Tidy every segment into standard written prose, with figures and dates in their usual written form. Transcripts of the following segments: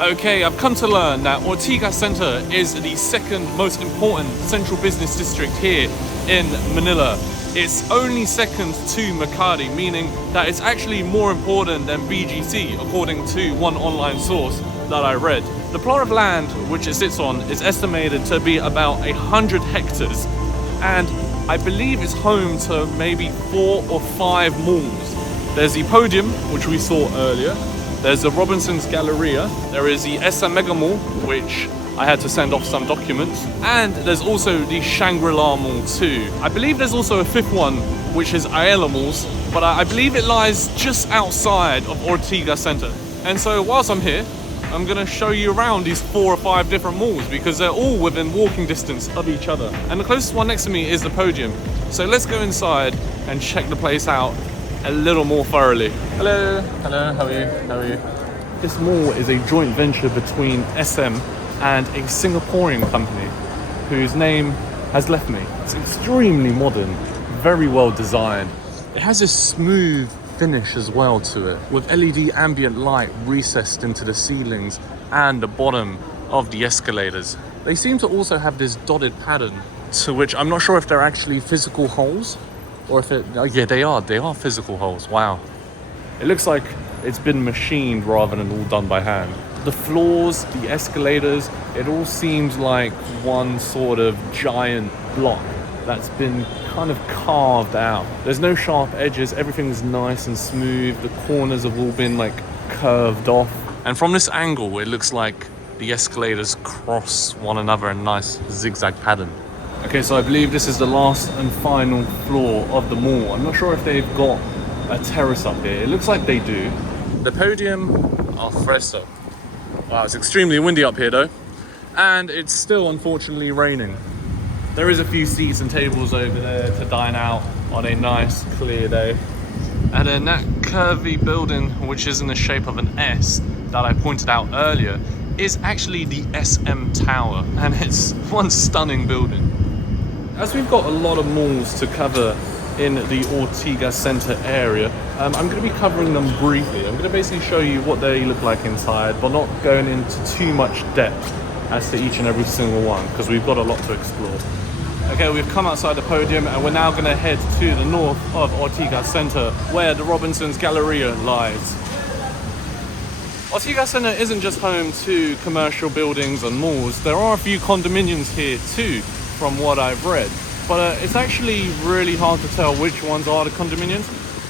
Okay, I've come to learn that Ortigas Center is the second most important central business district here in Manila. It's only second to Makati, meaning that it's actually more important than BGC, according to one online source that I read. The plot of land which it sits on is estimated to be about 100 hectares, and I believe it's home to maybe 4 or 5 malls. There's the Podium, which we saw earlier. There's the Robinson's Galleria. There is the Megamall, which I had to send off some documents. And there's also the Shangri-La Mall too. I believe there's also a 5th one, which is Ayala Malls, but I believe it lies just outside of Ortigas Center. And so whilst I'm here, I'm gonna show you around these 4 or 5 different malls because they're all within walking distance of each other. And the closest one next to me is the Podium. So let's go inside and check the place out a little more thoroughly. Hello, how are you? How are you? This mall is a joint venture between SM and a Singaporean company whose name has left me. It's extremely modern, very well designed. It has a smooth finish as well to it, with LED ambient light recessed into the ceilings and the bottom of the escalators. They seem to also have this dotted pattern, to which I'm not sure if they're actually physical holes or if it, oh yeah, they are physical holes. Wow. It looks like it's been machined rather than all done by hand. The floors, the escalators, it all seems like one sort of giant block that's been kind of carved out. There's no sharp edges, everything's nice and smooth. The corners have all been like curved off. And from this angle, it looks like the escalators cross one another in a nice zigzag pattern. Okay, so I believe this is the last and final floor of the mall. I'm not sure if they've got a terrace up here. It looks like they do. The Podium al fresco. Wow, it's extremely windy up here though. And it's still unfortunately raining. There is a few seats and tables over there to dine out on a nice clear day. And then that curvy building, which is in the shape of an S that I pointed out earlier, is actually the SM Tower, and it's one stunning building. As we've got a lot of malls to cover in the Ortigas Center area, I'm going to be covering them briefly. I'm going to basically show you what they look like inside, but not going into too much depth as to each and every single one, because we've got a lot to explore. Okay, we've come outside the Podium and we're now going to head to the north of Ortigas Center, where the Robinson's Galleria lies. Ortigas Center isn't just home to commercial buildings and malls. There are a few condominiums here too, from what I've read. But it's actually really hard to tell which ones are the condominiums.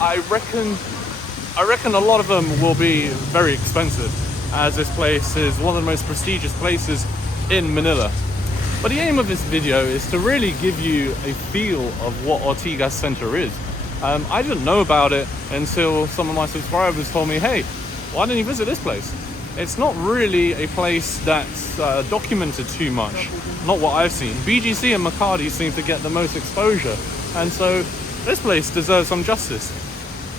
I reckon a lot of them will be very expensive, as this place is one of the most prestigious places in Manila. But the aim of this video is to really give you a feel of what Ortigas Center is. I didn't know about it until some of my subscribers told me, hey, why don't you visit this place? It's not really a place that's documented too much. Not what I've seen. BGC and Makati seem to get the most exposure. And so this place deserves some justice.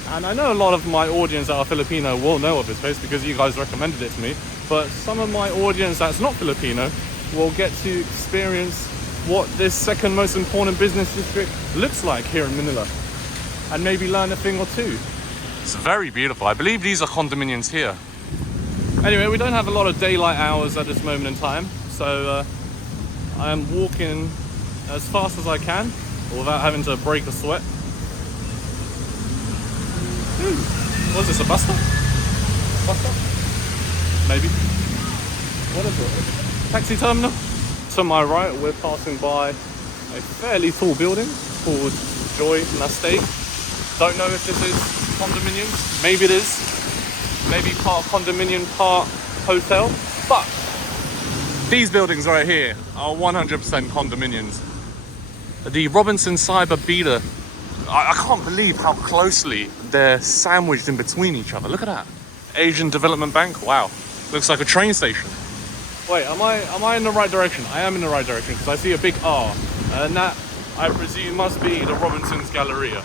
And I know a lot of my audience that are Filipino will know of this place because you guys recommended it to me. But some of my audience that's not Filipino will get to experience what this second most important business district looks like here in Manila. And maybe learn a thing or two. It's very beautiful. I believe these are condominiums here. Anyway, we don't have a lot of daylight hours at this moment in time, so I am walking as fast as I can without having to break a sweat. Ooh, what is this, a bus stop? Bus stop? Maybe. What is it? Taxi terminal? To my right, we're passing by a fairly tall building called Joy Nastate. Don't know if this is condominiums. Maybe it is. Maybe part condominium, part hotel. But these buildings right here are 100% condominiums. The Robinson Cyber Beta, I can't believe how closely they're sandwiched in between each other. Look at that. Asian Development Bank, wow. Looks like a train station. Wait, am I in the right direction? I am in the right direction because I see a big R. And that, I presume, must be the Robinson's Galleria.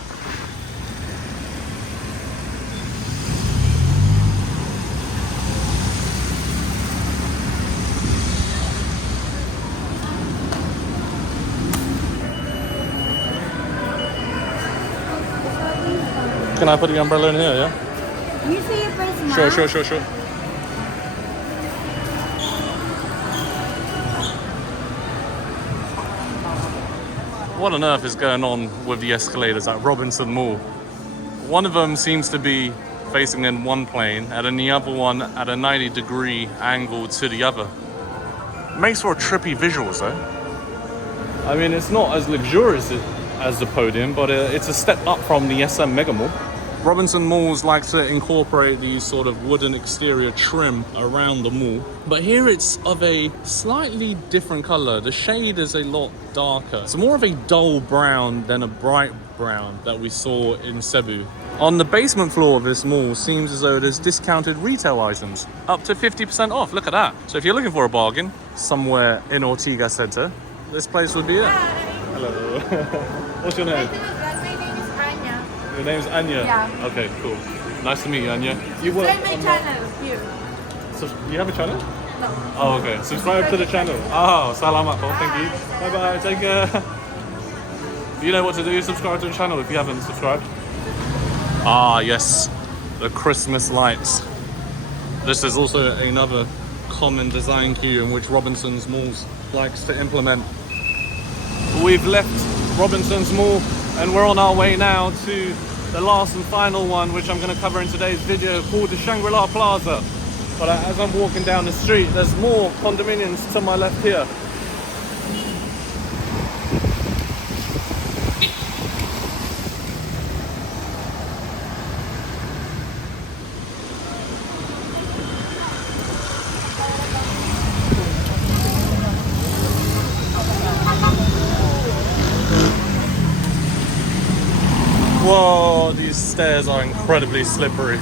Can I put the umbrella in here, yeah? You say your first, Mom. Sure. What on earth is going on with the escalators at Robinson Mall? One of them seems to be facing in one plane, and then the other one at a 90-degree angle to the other. Makes for trippy visuals though. I mean, it's not as luxurious as the Podium, but it's a step up from the SM Megamall. Robinson Malls like to incorporate these sort of wooden exterior trim around the mall, but here it's of a slightly different color. The shade is a lot darker. It's more of a dull brown than a bright brown that we saw in Cebu. On the basement floor of this mall seems as though there's discounted retail items, up to 50% off. Look at that. So if you're looking for a bargain somewhere in Ortigas Center, this place would be it. Hi. Hello. What's your name? Your name's Anya? Yeah. Okay, cool. Nice to meet you, Anya. You work my channel, here. So, you have a channel? No. Oh, okay. Subscribe to the channel. Oh, salamat po. Thank you. Bye-bye. Take care. You know what to do. Subscribe to the channel if you haven't subscribed. Ah, yes. The Christmas lights. This is also another common design cue in which Robinson's Malls likes to implement. We've left Robinson's Mall and we're on our way now to the last and final one, which I'm going to cover in today's video, called the Shangri-La Plaza. But as I'm walking down the street, there's more condominiums to my left here. Whoa, these stairs are incredibly slippery.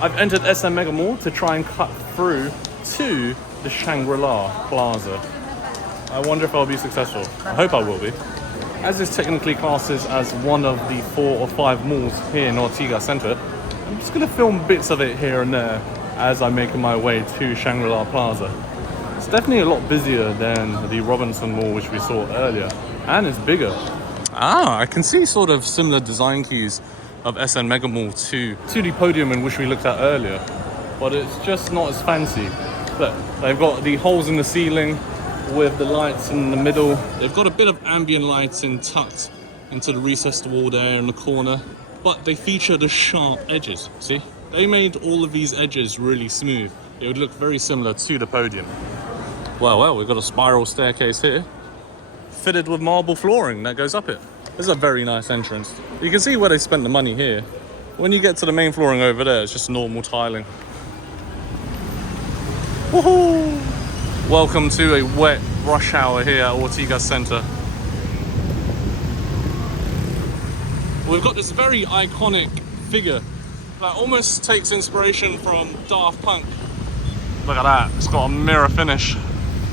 I've entered SM Megamall to try and cut through to the Shangri-La Plaza. I wonder if I'll be successful. I hope I will be. As this technically classes as one of the 4 or 5 malls here in Ortigas Center, I'm just going to film bits of it here and there as I'm making my way to Shangri-La Plaza. It's definitely a lot busier than the Robinson Mall, which we saw earlier, and it's bigger. Ah, I can see sort of similar design cues of SM Megamall to the Podium in which we looked at earlier, but it's just not as fancy. Look, they've got the holes in the ceiling with the lights in the middle. They've got a bit of ambient lighting tucked into the recessed wall there in the corner, but they feature the sharp edges. See? They made all of these edges really smooth. It would look very similar to the Podium. Well, we've got a spiral staircase here, fitted with marble flooring that goes up it. This is a very nice entrance. You can see where they spent the money here. When you get to the main flooring over there, it's just normal tiling. Woohoo! Welcome to a wet rush hour here at Ortigas Center. We've got this very iconic figure that almost takes inspiration from Daft Punk. Look at that, it's got a mirror finish.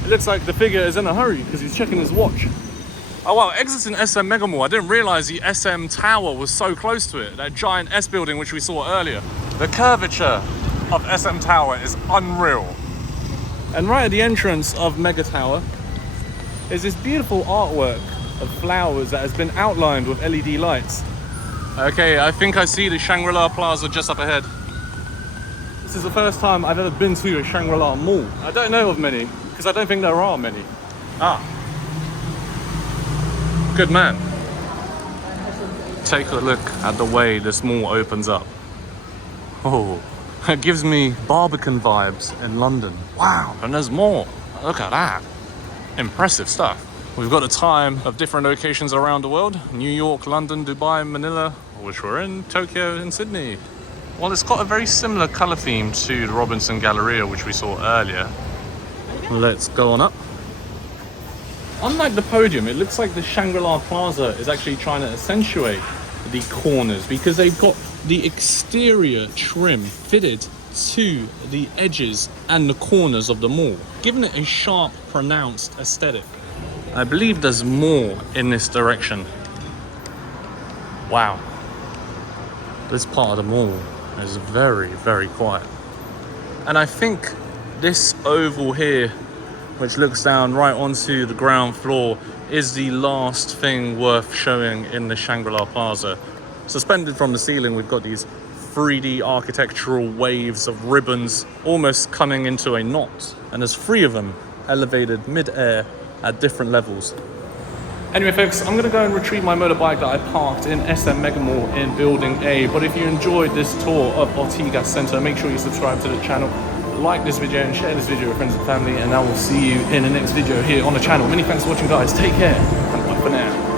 It looks like the figure is in a hurry because he's checking his watch. Oh wow, exiting SM Megamall, I didn't realize the SM Tower was so close to it. That giant S building which we saw earlier. The curvature of SM Tower is unreal. And right at the entrance of Mega Tower is this beautiful artwork of flowers that has been outlined with LED lights. Okay, I think I see the Shangri-La Plaza just up ahead. This is the first time I've ever been to a Shangri-La Mall. I don't know of many, because I don't think there are many. Ah. Good man. Take a look at the way this mall opens up. Oh, it gives me Barbican vibes in London. Wow, and there's more. Look at that. Impressive stuff. We've got a time of different locations around the world. New York, London, Dubai, Manila, which we're in, Tokyo and Sydney. Well, it's got a very similar color theme to the Robinson Galleria, which we saw earlier. Let's go on up. Unlike the Podium, it looks like the Shangri-La Plaza is actually trying to accentuate the corners because they've got the exterior trim fitted to the edges and the corners of the mall, giving it a sharp, pronounced aesthetic. I believe there's more in this direction. Wow. This part of the mall is very, very quiet. And I think this oval here, which looks down right onto the ground floor, is the last thing worth showing in the Shangri-La Plaza. Suspended from the ceiling, we've got these 3D architectural waves of ribbons almost coming into a knot, and there's 3 of them elevated mid-air at different levels. Anyway folks, I'm gonna go and retrieve my motorbike that I parked in SM Megamall in Building A. But if you enjoyed this tour of Ortigas Center, make sure you subscribe to the channel, like this video and share this video with friends and family, and I will see you in the next video here on the channel. Many thanks for watching guys, take care, and bye for now.